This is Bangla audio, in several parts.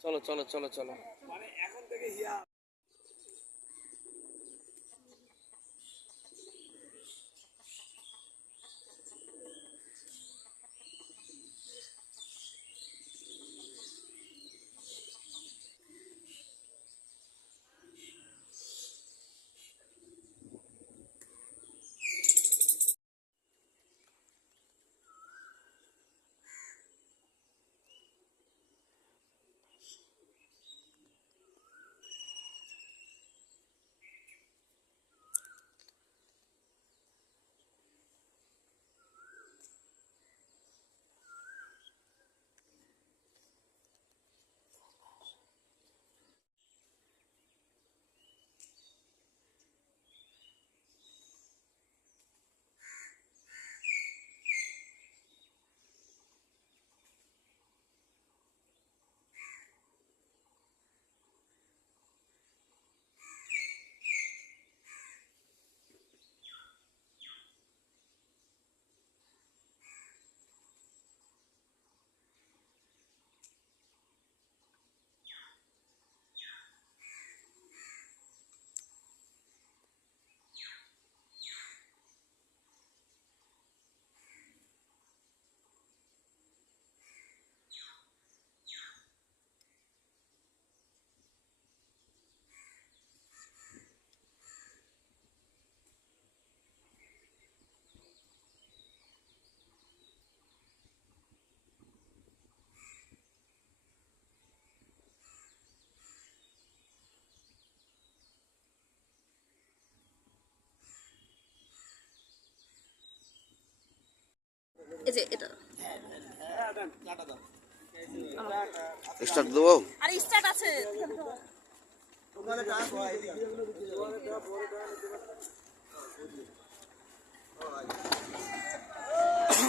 চলো চলো চলো চলো। মানে এখন থেকে হিয়া যে এটা। স্টার্ট দেবো আর স্টার্ট আছে।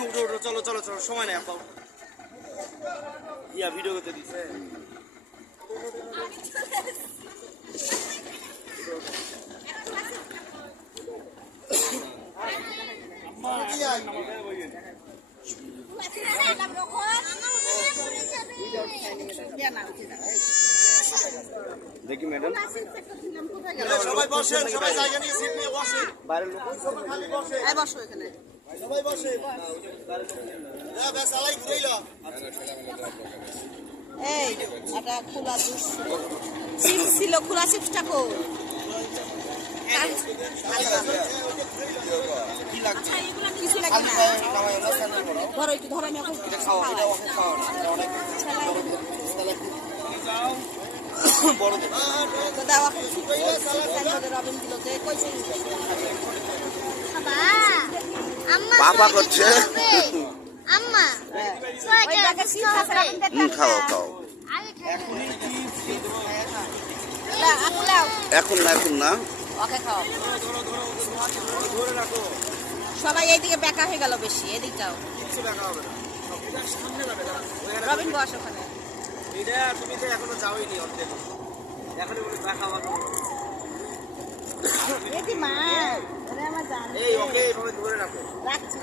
উঠো উঠো চলো চলো চলো সময় নেই আব্বা। ইয়া ভিডিও করতে দিছে। দেখি ম্যাডাম সবাই বসেন সবাই জায়গা নিয়ে সিট নিয়ে বসেন। বাইরের লোক। খালি বসে এই বসো এখানে। সবাই বসে। হ্যাঁ ব্যাস আলাই ঘুরাইলাম এই এটা খোলা জুস চিপস ছিল খোলা চিপসটা কো কি কিছু লাগে না। ধরো একটু ধরো আমি এখন খাওয়া অনেক বড় বাবা করছে। আম্মা খাও খাও। এখন না এখন না। ওকে খাও। সবাই এইদিকে বেকা হয়ে গেল বেশি এদিকটাও রবিন বস ওখানে। এটা তুমি তো এখনও যাওইনি অর্ধেক। এখনই বলে দেখা আমার এই ওকে এইভাবে ধরে রাখো। রাখছি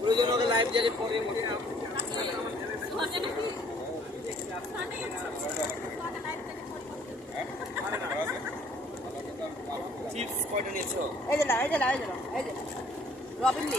প্রয়োজন হলে লাইভ জ্যাকেট পরে বসে চিপস কয়টা নিয়েছো? এই যে নাও এই যে নাও এই যে নাও এই যে রবিন লি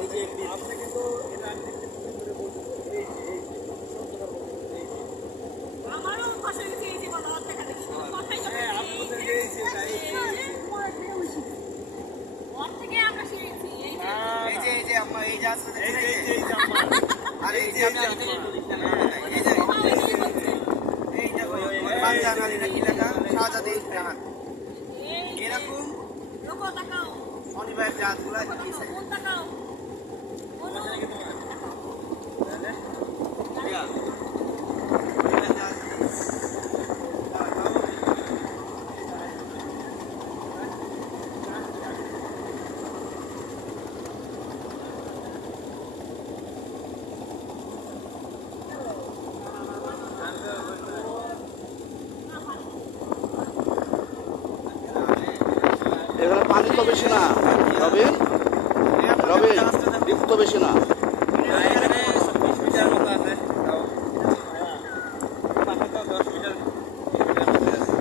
এই যে আমারও ফসল গেছে এই যে বড় দেখা দেখি কথাই ওর থেকে আমরা শিখেছি এই যে এই যে এই যে আম্মা এই জাহাজটা দেখছেন এই যে এই যে আম্মা আর এই যে আম্মা এই যে এই যে ওই ওই বাচ্চা নারী না কি লেখা শাহজাদি জাহাজ এরকম লোকো তাকাও অনিবার্য জাহাজগুলো কি কোন তাকাও কোন এখানে পানি তো বেশি না। রবিন? রবিন তো বেশি না এখানে চব্বিশ মিটার মতো আছে তাও। পাখা তো দশ মিটার মিটার মতো আছে।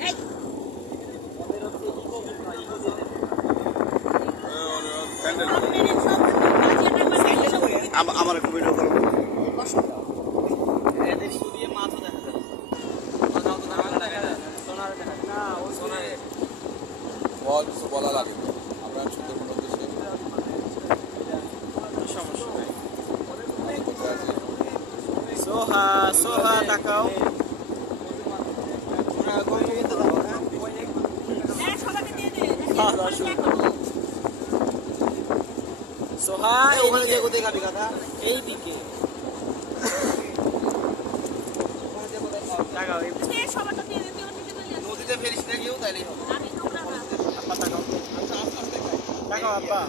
এই আম- আমার একটু ভিডিও করো এদের শুধু দিয়ে মাছও দেখা যায়। মাথাও তো দেখা যায় না। সোনার দেখা যায়। না, ও সোনারে। বল কিছু বলা লাগে না। আমরা সুন্দরবন উদ্দেশ্যে সমস্যা নাই। আমি কোথায় আছি সোহা সোহা তাকাও সোহা ওখানে যে কোথায় খাবি কথা এই দিকে নদীতে ফেরিস না কেউ তাইলেই হবে তাকাও আব্বা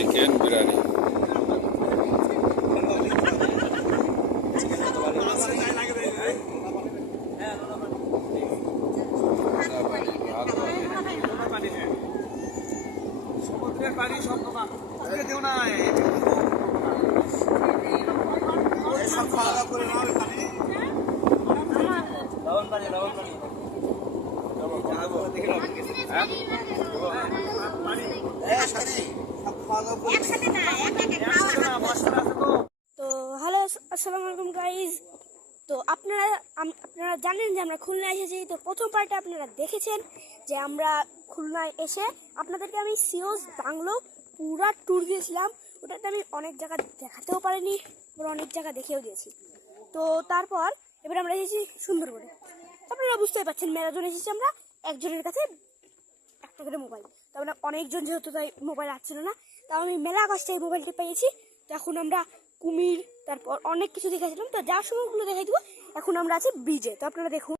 çeken bir hani. যে আমরা খুলনায় এসে আপনাদেরকে আমি সিওস বাংলো পুরা ট্যুর দিয়েছিলাম। ওটাতে আমি অনেক জায়গা দেখাতেও পারিনি, আবার অনেক জায়গা দেখেও দিয়েছি তো তারপর এবার আমরা এসেছি সুন্দরবনে। তো আপনারা বুঝতেই পারছেন মেলাজন এসেছি আমরা একজনের কাছে একটা করে মোবাইল। তার মানে অনেকজন যেহেতু তাই মোবাইল আসছিল না, তাও আমি মেলা কাছটা এই মোবাইলটি পেয়েছি। তো এখন আমরা কুমির, তারপর অনেক কিছু দেখেছিলাম। তো যার সময়গুলো দেখাই দেবো। এখন আমরা আছি ব্রিজে। তো আপনারা দেখুন।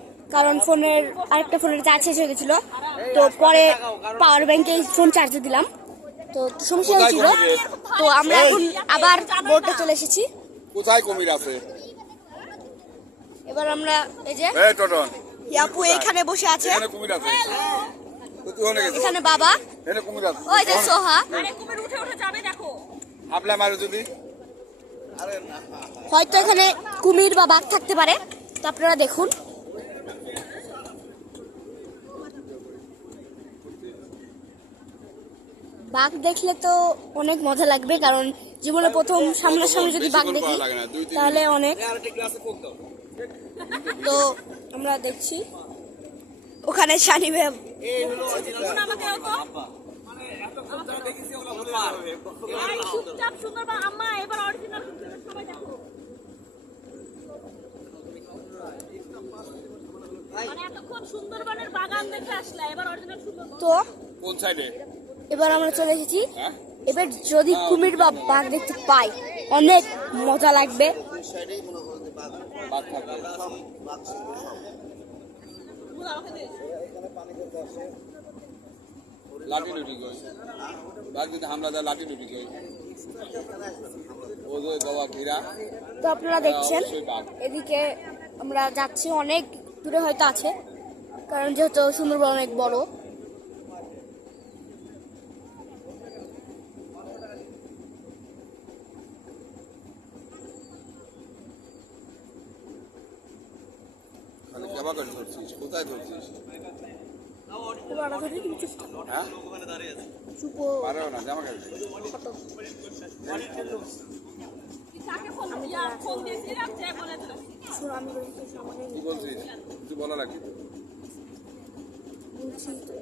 কারণ ফোনের আরেকটা ফোনের চার্জ শেষ হয়ে গেছিল। তো পরে পাওয়ার ব্যাংকে ফোন চার্জে দিলাম। তো সমস্যা হয়েছিল। তো আমরা এখন আবার বোর্ডে চলে এসেছি। কোথায় কুমির আছে? এবার আমরা এই যে এই টটন। আপু এইখানে বসে আছে। এখানে কুমির আছে? এখানে বাবা। এখানে কুমির আছে? ওই যে সোহা। হাবলা মারে যদি। হয়তো এখানে কুমির বা বাঘ থাকতে পারে। তো আপনারা দেখুন। বাঘ দেখলে তো অনেক মজা লাগবে কারণ জীবনে প্রথম সামনাসামনি যদি বাঘ দেখি তাহলে অনেক তো আমরা দেখছি। ওখানে শানি ভাই। তো? কোন সাইডে এবার আমরা চলে এসেছি। এবার যদি কুমির বা বাঘ দেখতে পাই অনেক মজা লাগবে। লাঠি লুটি কই? বাঘ যদি হামলা দেয় লাঠি লুটি কই? ও যে ঘিরা। তো আপনারা দেখছেন এদিকে আমরা যাচ্ছি অনেক দূরে হয়তো আছে কারণ যেহেতু সুন্দরবন অনেক বড়। করে ধরছিস কোথায় ধরছিস কিছু হ্যাঁ পারেও না জামা সামনে কি বলছিস তুই বলা লাগবি তো বলছি তো।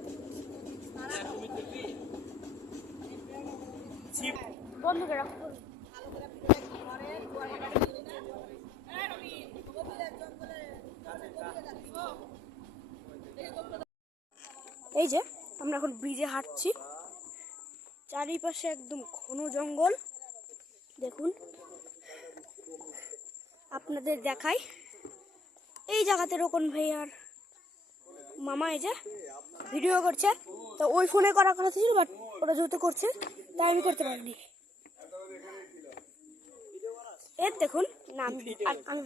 বন্ধ করে রাখো। এই যে, আমরা এখন ব্রিজে হাঁটছি। চারিপাশে একদম ঘন জঙ্গল। দেখুন, আপনাদের দেখাই। এই জায়গাতে রোকন ভাই আর মামা এই যে ভিডিও করছে। তো ওই ফোনে করা কথা ছিল বাট ওটা যেহেতু করছে, তাই আমি করতে পারিনি। এর দেখুন না আমি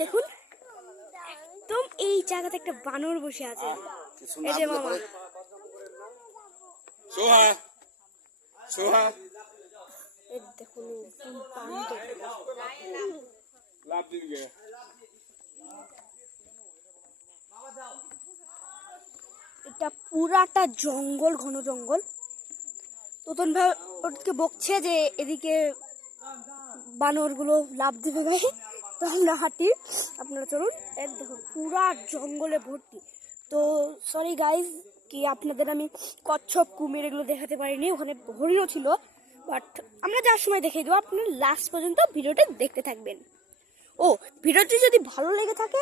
দেখুন একদম এই জায়গাতে একটা বানর বসে আছে। এই যে মামা। সোহা সোহা। দেখুন লাভ দিন গে। এটা পুরাটা জঙ্গল ঘন জঙ্গল। তোতন ভাই ওকে বকছে যে এদিকে বানরগুলো লাভ দিবে ভাই। তো আমরা হাঁটি আপনারা চলুন এক দেখুন পুরা জঙ্গলে ভর্তি। তো সরি গাইজ কি আপনাদের আমি কচ্ছপ, কুমির এগুলো দেখাতে পারিনি, ওখানে হরিণও ছিল। বাট আমরা যার সময় দেখিয়ে দেবো আপনারা লাস্ট পর্যন্ত ভিডিওটা দেখতে থাকবেন। ও, ভিডিওটি যদি ভালো লেগে থাকে,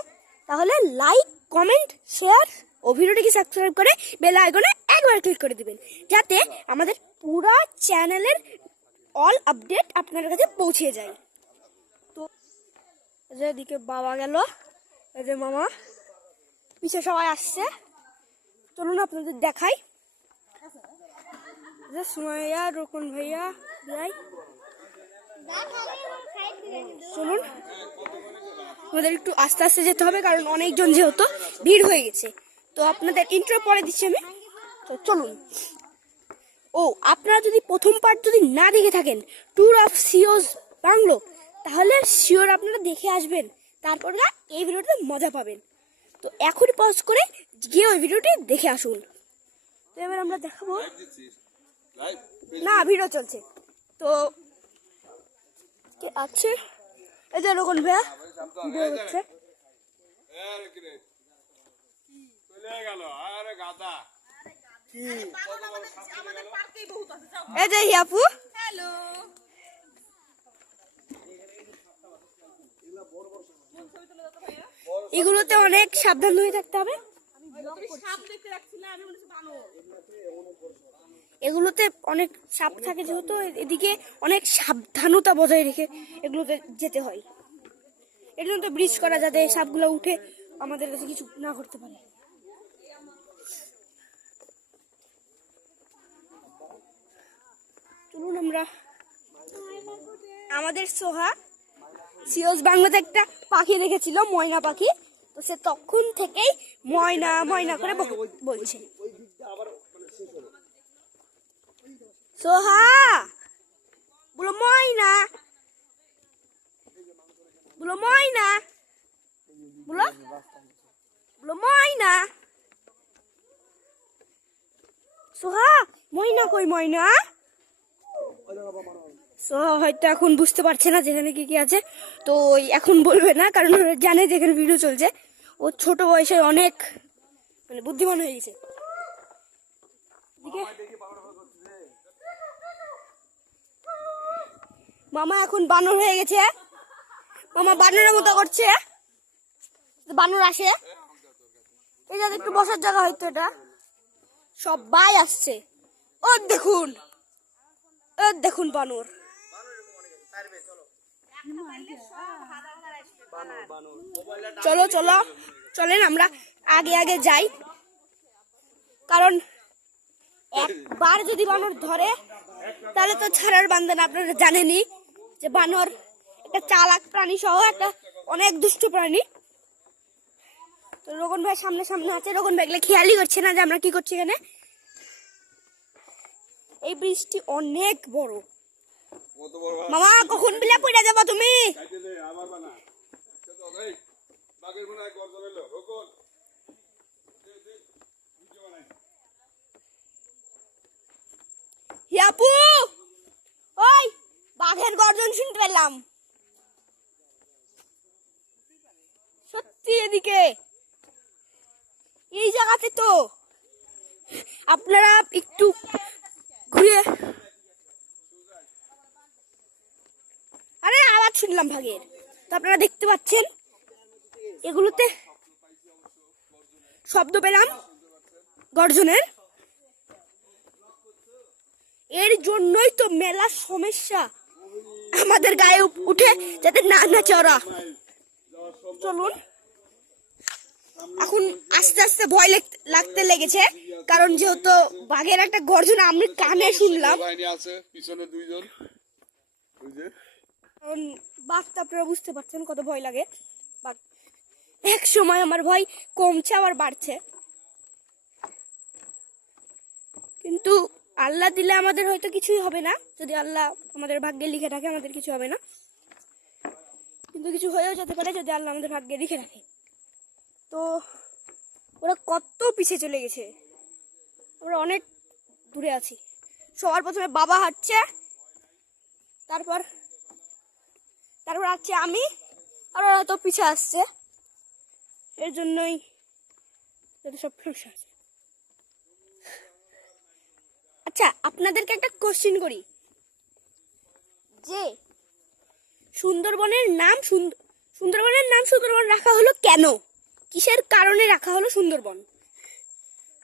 তাহলে লাইক কমেন্ট শেয়ার ও ভিডিওটিকে সাবস্ক্রাইব করে বেল আইকনে একবার ক্লিক করে দিবেন। যাতে আমাদের পুরা চ্যানেলের অল আপডেট আপনার কাছে পৌঁছে যায়। যে এদিকে বাবা গেল, এই যে মামা, পিছে সবাই আসছে। চলুন আপনাদের দেখাই। যে সুমাইয়া, রোকন ভাইয়া ভাই চলুন। আমাদের একটু আস্তে আস্তে যেতে হবে, কারণ অনেকজন যেহেতু ভিড় হয়ে গেছে। তো আপনাদের ইন্টার পরে দিচ্ছি আমি। তো চলুন। ও, আপনারা যদি প্রথম পার্ট যদি না দেখে থাকেন ট্যুর অফ সিওস বাংলো তাহলে শিওর আপনারা দেখে আসবেন। তারপর না এই ভিডিওতে মজা পাবেন। তো এখন পজ করে গিয়ে ওই ভিডিওটি দেখে আসুন। তো এবার আমরা দেখাবো। না ভিডিও চলছে। তো কে আছে? এই যে রোকন ভাইয়া হচ্ছে। এই যে হিয়াপু। এগুলোতে অনেক সাবধান হয়ে থাকতে হবে। এগুলোতে অনেক সাপ থাকে যেহেতু, এদিকে অনেক সাবধানতা বজায় রেখে এগুলোতে যেতে হয়। এর জন্য তো ব্রিজ করা যাতে সাপগুলো উঠে আমাদের কাছে কিছু না করতে পারে। চলুন আমরা আমাদের সোহা সিওস বাংলাতে একটা পাখি রেখেছিল ময়না পাখি। তো সে তখন থেকেই ময়না ময়না করে বলছে। সোহা! বলো, ময়না! বলো ময়না! বলো বলো, ময়না! সোহা, ময়না কই, ময়না? সোহা হয়তো এখন বুঝতে পারছে না যেখানে কি কি আছে। তো এখন বলবে না, কারণ ওরা জানে যেখানে ভিডিও চলছে। ও ছোট বয়সে অনেক মানে বুদ্ধিমান হয়ে গেছে। মামা এখন বানর হয়ে গেছে। মামা বানরের মতো করছে। বানর আসে। এই যাতে একটু বসার জায়গা হয়তো এটা। সবাই আসছে। ও দেখুন। ও দেখুন বানর। চলো চলো চলেন আমরা আগে আগে যাই। কারণ একবার যদি বানর ধরে তাহলে তো ছাড়ার বান্ধব আপনারা জানেনই যে বানর একটা চালাক প্রাণী সহ একটা অনেক দুষ্ট প্রাণী। তো রোগন ভাই সামনে সামনে আছে। রোগন ভাই খেয়ালই করছে না যে আমরা কি করছি এখানে। এই বৃষ্টি অনেক বড়? মামা, কখন বিলা পড়ে যাবা তুমি। হিয়াপু ওই, বাঘের গর্জন শুনতে পেলাম। সত্যি এদিকে। এই জায়গাতে তো আপনারা একটু ঘুরে আরে আওয়াজ শুনলাম ভাগের। তো আপনারা দেখতে পাচ্ছেন, এগুলোতে শব্দ পেলাম গর্জনের। এর জন্যই তো মেলা সমস্যা আমাদের গায়ে উঠে যাতে না নাচে ওরা চলুন, এখন আস্তে আস্তে ভয় লেগ- লাগতে লেগেছে, কারণ যেহেতু বাঘের একটা গর্জন, আমি কানে শুনলাম। পিছনে দুইজন। কারণ বাঘটা আপনারা বুঝতে পারছেন কত ভয় লাগে। এক সময় আমার ভয় কমছে, আবার বাড়ছে। কিন্তু আল্লাহ দিলে আমাদের হয়তো কিছুই হবে না। যদি আল্লাহ আমাদের ভাগ্যে লিখে রাখে, আমাদের কিছু হবে না। কিন্তু কিছু হয়েও যেতে পারে যদি আল্লাহ আমাদের ভাগ্যে লিখে রাখে। তো ওরা কত পিছিয়ে চলে গেছে। আমরা অনেক দূরে আছি। সবার প্রথমে বাবা হাঁটছে, তারপর তারপর আছে আমি আর ওরা তো পিছে আসছে। এর জন্যই সব আছে আচ্ছা আপনাদেরকে একটা কোশ্চিন করি। যে সুন্দরবনের নাম সুন্দর সুন্দরবনের নাম সুন্দরবন রাখা হলো কেন? কিসের কারণে রাখা হলো সুন্দরবন?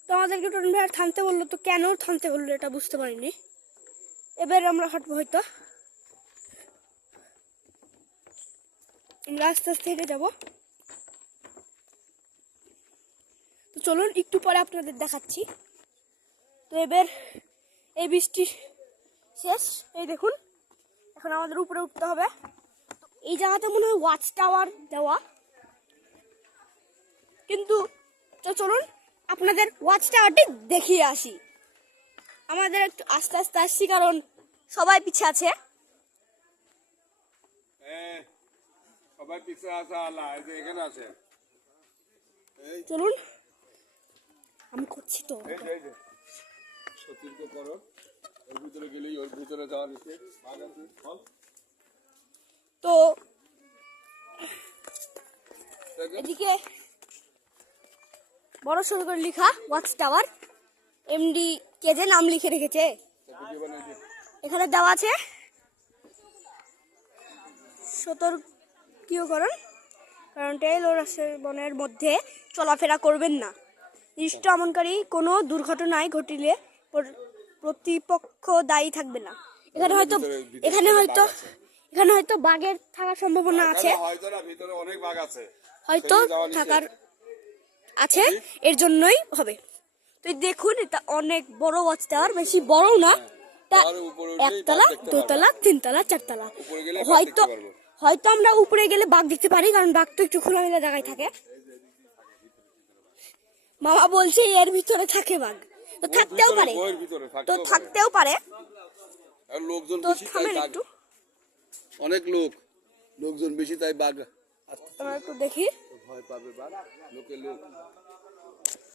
তো আমাদেরকে টোটন ভাই আর থামতে বলল, তো কেন থামতে বলল এটা বুঝতে পারিনি। এবার আমরা হাঁটবো হয়তো। আমরা আস্তে আস্তে হেঁটে যাব। তো চলুন একটু পরে আপনাদের দেখাচ্ছি। তো এবার এই বৃষ্টি শেষ। এই দেখুন এখন আমাদের উপরে উঠতে হবে। এই জায়গাতে মনে হয় ওয়াচ টাওয়ার দেওয়া। কিন্তু তো চলুন আপনাদের ওয়াচ টাওয়ারটি দেখিয়ে আসি। আমাদের একটু আস্তে আস্তে আসছি কারণ সবাই পিছে আছে। হ্যাঁ, সবাই আছে আল্লাহ এই যে এখানে আছে। চলুন। আমি করছি তো। এই যে, এই যে। সতীর্থ করো ওর ভিতরে গেলেই ওর ভিতরে যাওয়া নিচে আছে। বল। তো এদিকে বড় সড়ো করে লেখা ওয়াচ টাওয়ার এমডি কে যে নাম লিখে রেখেছে। এখানে দেওয়া আছে সতর্কীকরণ কারণ টেল ও রাস্তার বনের মধ্যে চলাফেরা করবেন না। নির্দিষ্ট আমনকারী কোনো দুর্ঘটনায় ঘটিলে প্রতিপক্ষ দায়ী থাকবে না। এখানে হয়তো এখানে হয়তো এখানে হয়তো বাঘের থাকার সম্ভাবনা আছে। হয়তো বাঘ আছে। হয়তো। থাকার আছে এর জন্যই হবে। তো দেখুন এটা অনেক বড় ওয়াচ টাওয়ার বেশি বড় না। উঠলেই একতলা দোতলা তিনতলা চারতলা। হয়তো। হয়তো আমরা উপরে গেলে বাঘ দেখতে পারি কারণ বাঘ তো একটু খোলামেলা জায়গায় থাকে। মামা বলছে এর ভিতরে থাকে বাঘ। তো থাকতেও পারে। তো থাকতেও পারে। লোকজন একটু। অনেক লোক লোকজন বেশি তাই বাঘ আমরা একটু দেখি। ভয় পাবে বাঘ লোকে লোক।